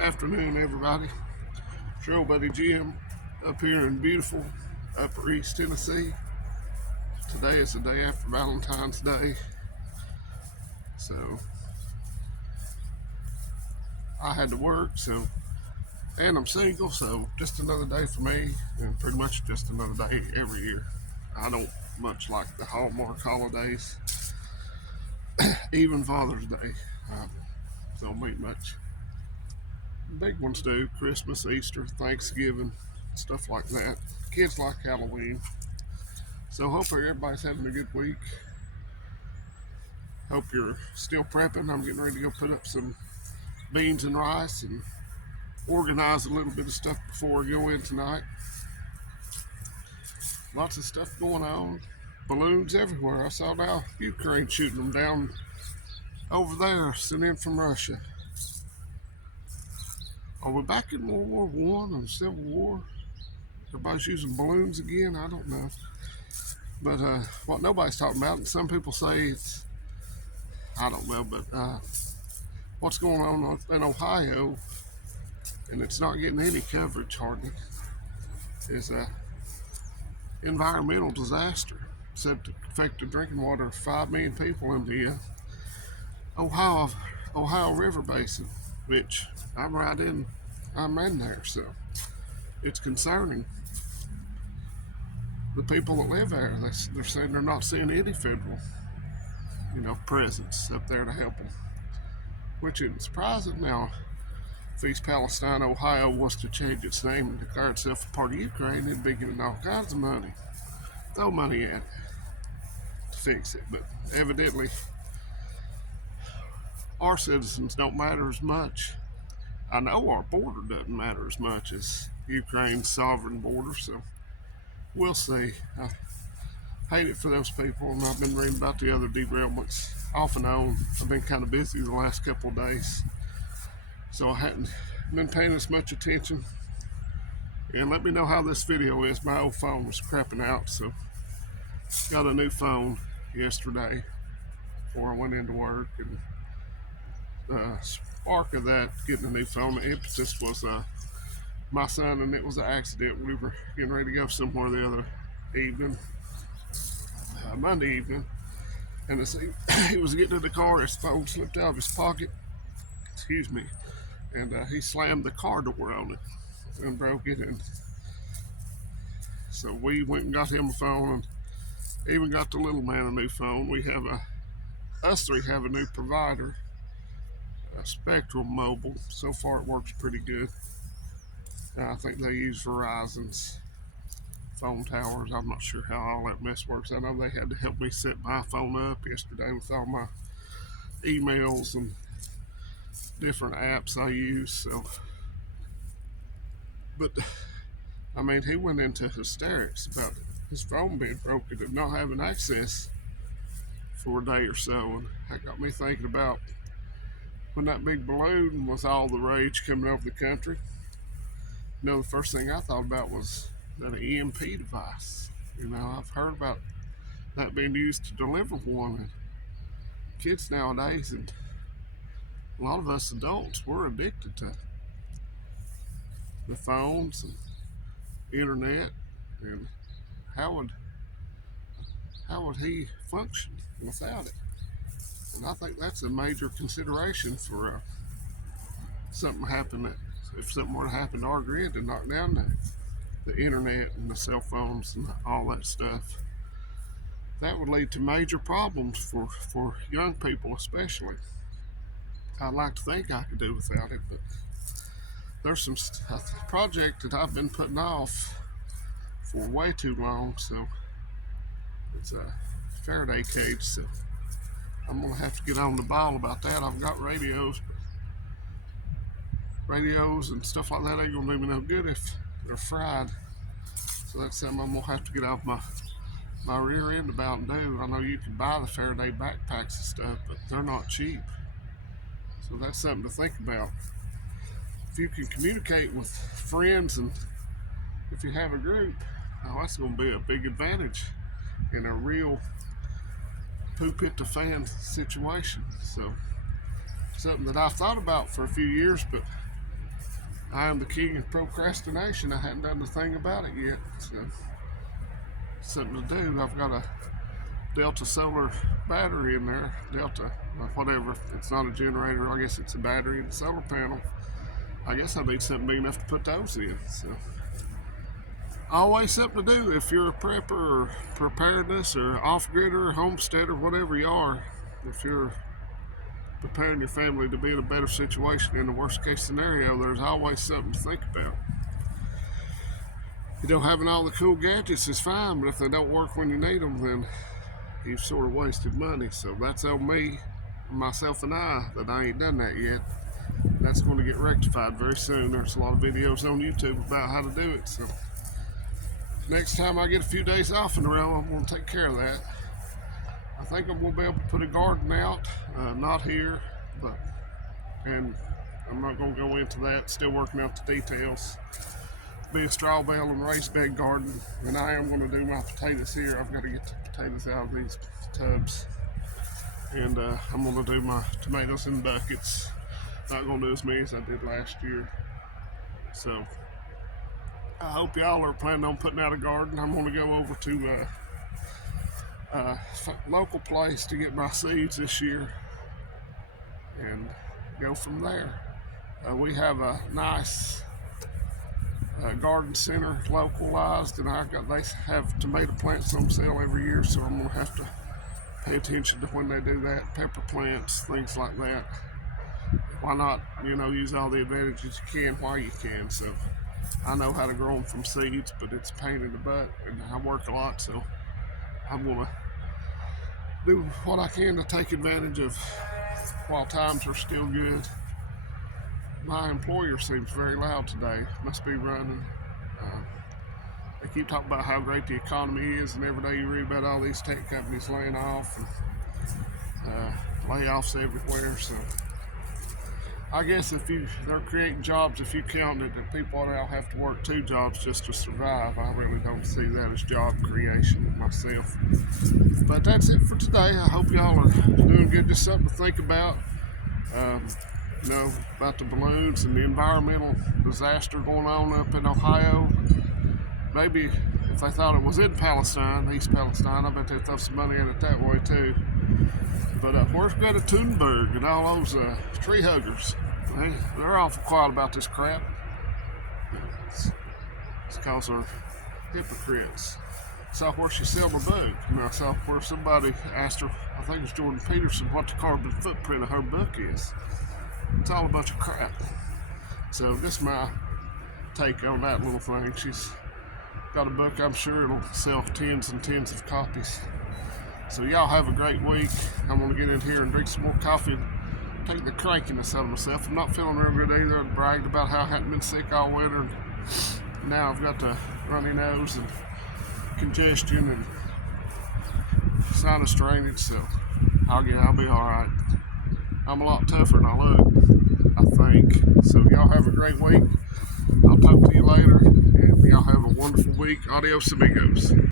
Afternoon, everybody. It's your old buddy Jim up here in beautiful Upper East Tennessee. Today is the day after Valentine's Day, so I had to work. And I'm single, so just another day for me, and pretty much just another day every year. I don't much like the Hallmark holidays, even Father's Day. I don't mean much. Big ones do: Christmas, Easter, Thanksgiving, stuff like that. Kids like Halloween. So hopefully everybody's having a good week. Hope you're still prepping. I'm getting ready to go put up some beans and rice and organize a little bit of stuff before we go in tonight. Lots of stuff going on. Balloons everywhere. I saw now Ukraine shooting them down over there, sent in from Russia. Are we back in World War One and Civil War? Everybody's using balloons again? I don't know. But what nobody's talking about, and some people say it's, I don't know, but what's going on in Ohio, and it's not getting any coverage hardly, is a environmental disaster. Said to affect the drinking water of 5 million people in the Ohio River Basin, which I'm in there, so it's concerning. The people that live there, they're saying they're not seeing any federal, presence up there to help them, which isn't surprising. Now, if East Palestine, Ohio, was to change its name and declare itself a part of Ukraine, it'd be getting all kinds of money. Throw money at it to fix it. But evidently, our citizens don't matter as much. I know our border doesn't matter as much as Ukraine's sovereign border, so we'll see. I hate it for those people, and I've been reading about the other derailments off and on. I've been kind of busy the last couple of days, so I hadn't been paying as much attention. And let me know how this video is. My old phone was crapping out, so got a new phone yesterday before I went into work. And spark of that, getting a new phone, the impetus was my son, and it was an accident. We were getting ready to go somewhere the other evening, Monday evening, and as he was getting in the car, his phone slipped out of his pocket, and he slammed the car door on it and broke it. And so we went and got him a phone, and even got the little man a new phone. Us three have a new provider, Spectrum Mobile. So far it works pretty good. I think they use Verizon's phone towers. I'm not sure how all that mess works. I know they had to help me set my phone up yesterday with all my emails and different apps I use. So, but I mean, he went into hysterics about his phone being broken and not having access for a day or so, and that got me thinking about when that big balloon was all the rage coming over the country. The first thing I thought about was that an EMP device. I've heard about that being used to deliver one. And kids nowadays, and a lot of us adults, we're addicted to the phones and internet. And how would he function without it? And I think that's a major consideration for something happened. If something were to happen to our grid and knock down the internet and the cell phones and all that stuff, that would lead to major problems for young people especially. I'd like to think I could do without it, but there's some project that I've been putting off for way too long. So it's a Faraday cage, so I'm gonna have to get on the ball about that. I've got radios and stuff like that ain't gonna do me no good if they're fried. So that's something I'm gonna have to get off my rear end about and do. I know you can buy the Faraday backpacks and stuff, but they're not cheap. So that's something to think about. If you can communicate with friends, and if you have a group, that's gonna be a big advantage in a real poop hit the fan situation. So something that I've thought about for a few years, but I am the king of procrastination. I hadn't done the thing about it yet. So, something to do. I've got a Delta solar battery in there. Delta, whatever. It's not a generator. I guess it's a battery and a solar panel. I guess I need something big enough to put those in. So, always something to do if you're a prepper or preparedness or off-gridder or homesteader, whatever you are. If you're preparing your family to be in a better situation in the worst case scenario, there's always something to think about. You know, having all the cool gadgets is fine, but if they don't work when you need them, then you've sort of wasted money. So that's on me, myself and I, that I ain't done that yet. That's going to get rectified very soon. There's a lot of videos on YouTube about how to do it. So next time I get a few days off in a row, I'm going to take care of that. I think I'm going to be able to put a garden out, not here, and I'm not going to go into that. Still working out the details. Be a straw bale and raised bed garden, and I am going to do my potatoes here. I've got to get the potatoes out of these tubs, and I'm going to do my tomatoes in buckets. Not going to do as many as I did last year. So I hope y'all are planning on putting out a garden. I'm going to go over to a local place to get my seeds this year and go from there. We have a nice garden center localized, and they have tomato plants on sale every year, so I'm going to have to pay attention to when they do that. Pepper plants, things like that. Why not, use all the advantages you can while you can. So I know how to grow them from seeds, but it's a pain in the butt, and I work a lot, so I'm going to do what I can to take advantage of while times are still good. My employer seems very loud today. Must be running. They keep talking about how great the economy is, and every day you read about all these tech companies laying off and layoffs everywhere. So I guess they're creating jobs, if you count it, that people now have to work 2 jobs just to survive. I really don't see that as job creation myself. But that's it for today. I hope y'all are doing good. Just something to think about. About the balloons and the environmental disaster going on up in Ohio. Maybe if they thought it was in Palestine, East Palestine, I bet they'd throw some money at it that way too. But where's Greta Thunberg and all those tree huggers? They're awful quiet about this crap. It's because they're hypocrites. I saw where she sold a book. And I saw where somebody asked her, I think it was Jordan Peterson, what the carbon footprint of her book is. It's all a bunch of crap. So that's my take on that little thing. She's got a book, I'm sure it'll sell tens and tens of copies. So y'all have a great week. I'm going to get in here and drink some more coffee and take the crankiness out of myself. I'm not feeling real good either. I bragged about how I hadn't been sick all winter. And now I've got the runny nose and congestion and sinus drainage, so I'll be all right. I'm a lot tougher than I look, I think. So y'all have a great week. I'll talk to you later, and y'all have a wonderful week. Adios, amigos.